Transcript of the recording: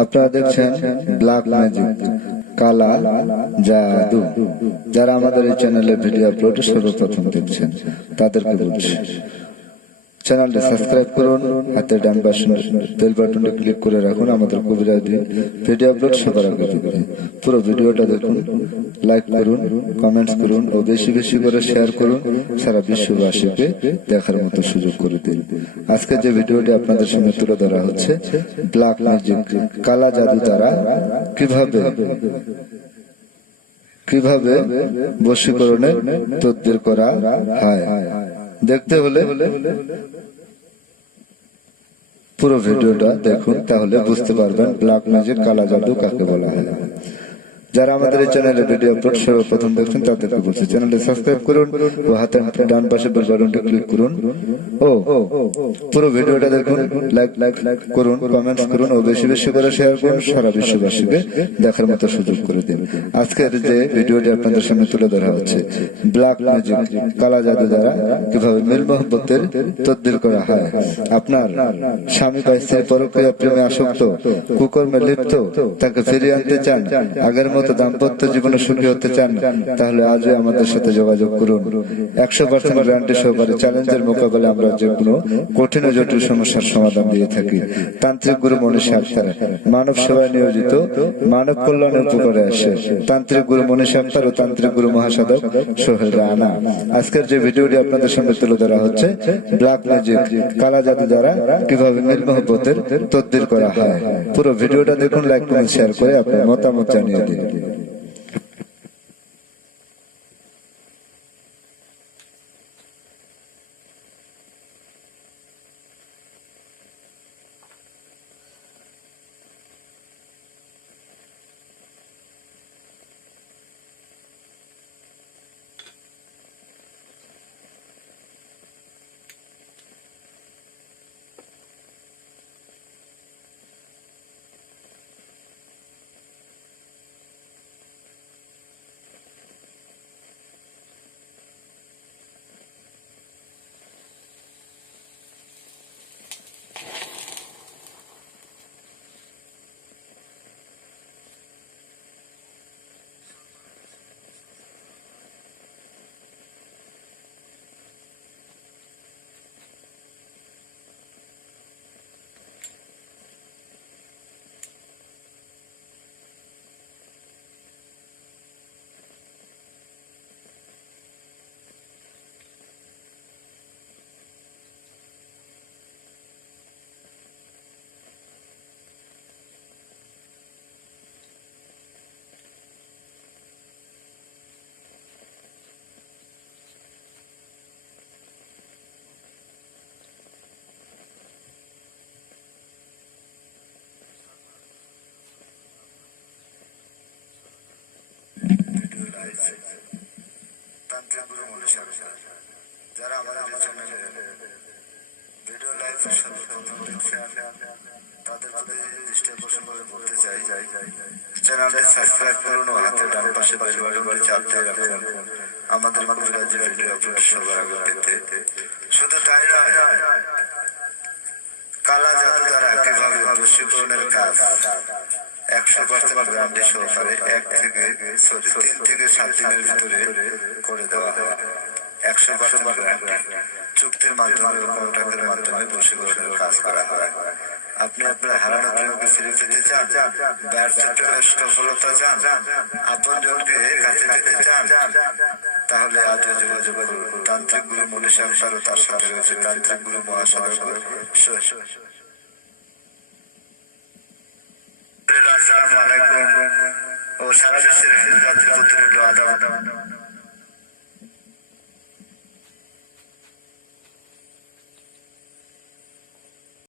আপনারা দেখছেন black magic, কালা জাদু। যারা আমাদের এই চ্যানেলে ভিডিও আপলোড সর্বপ্রথম দেখছেন তাদেরকে বলছি, চ্যানেলটি সাবস্ক্রাইব করুন, হাতের ডান পাশে বেল বাটনটি ক্লিক করে রাখুন আমাদের কবিরাজি ভিডিও আপলোড সবার আগে দেখতে। পুরো ভিডিওটা দেখুন, লাইক করুন, কমেন্টস করুন ও বেশি বেশি করে শেয়ার করুন, সারা বিশ্ববাসীকে দেখার মতো সুযোগ করে দিন। আজকে যে ভিডিওটি আপনাদের সামনে তুলে ধরা হচ্ছে, ব্ল্যাক ম্যাজিক, কালা জাদু দ্বারা কিভাবে বশীকরণের তদবির করা হয়। দেখতে হলে পুরো ভিডিওটা দেখুন, তাহলে বুঝতে পারবেন ব্ল্যাক ম্যাজিক, কালা জাদু কাকে বলা হয়। যারা আমাদের এই চ্যানেলে ভিডিও আপলোড সর্বপ্রথম দেখছেন তাদেরকে বলছি, চ্যানেলটি সাবস্ক্রাইব করুন ও হাতের ডান পাশে বেল বাটনটি ক্লিক করুন ও পুরো ভিডিওটা দেখুন, লাইক করুন, কমেন্টস করুন ও বেশি বেশি করে শেয়ার করুন, সারা বিশ্ববাসীকে দেখার মতো সুযোগ করে দিন। আজকের যে ভিডিওটি আপনাদের সামনে তুলে ধরা হচ্ছে, ব্ল্যাক ম্যাজিক, কালা জাদু দ্বারা কিভাবে মিল মোহব্বতের তদবির করা হয়। আপনার স্বামী বা স্ত্রী পরকীয়া প্রেমে আসক্ত, কুকর্মে লিপ্ত, তাকে ফিরিয়ে আনতে চান, আগের মতো দাম্পত্য জীবনে সুখী হতে চান, তাহলে আজই আমাদের সাথে যোগাযোগ করুন। 100% গ্যারান্টি সহকারে চ্যালেঞ্জের মোকাবেলা আমরা যে কোনো কঠিন ও জটিল সমস্যার সমাধান দিয়ে থাকি। তান্ত্রিক গুরু মনীষী আক্তার মানব সেবায় নিয়োজিত, মানব কল্যাণের উপকারে আসে। তান্ত্রিক গুরু মনীষী আক্তার ও তান্ত্রিক গুরু মহাসাধক সোহেল রানা। আজকের যে ভিডিওটি আপনাদের সামনে তুলে ধরা হচ্ছে, ব্ল্যাক ম্যাজিক, কালা জাদু দ্বারা কিভাবে মিল মোহব্বতের তদবির করা হয়। পুরো ভিডিওটা দেখুন, লাইক কমেন্ট শেয়ার করে আপনার মতামত জানিয়ে দিন। তান্ত্রিক গুরু মনীষী আক্তার, যারা আমাদের চ্যানেলে ভিডিও লাইভ সর্বপ্রথম দেখছেন তাদের প্রতি দৃষ্টি আকর্ষণ করে বলতে চাই, চ্যানেলে সাবস্ক্রাইব করুন ও হাতের ডান পাশে বেল বাটনটি চাপ দিয়ে রাখুন আমাদের কবিরাজি ভিডিও আপলোড সবার আগে পেতে। শুধু তাই নয়, কালা জাদু দ্বারা কিভাবে বশীকরণের কাজ 100% গ্যারান্টি সহকারে 3 থেকে 7 দিনের ভিতরে করে দেওয়া হয়। 100% গ্যারান্টি, চুক্তির মাধ্যমে ও কন্ট্রাক্টের মাধ্যমে বশীকরণের কাজ করা হয়। আপনি আপনার হারানো প্রেমকে ফিরে পেতে চান, ব্যর্থতা সফলতা চান, আপনজনকে কাছে পেতে চান, তাহলে আজও যোগাযোগ করুন তান্ত্রিক গুরু মনীষী আক্তার ও তার সাথে রয়েছে তান্ত্রিক গুরু মহাসাধক সোহেল। আসসালামু আলাইকুম ও সারা দেশের হিন্দু জাতির প্রতি রইল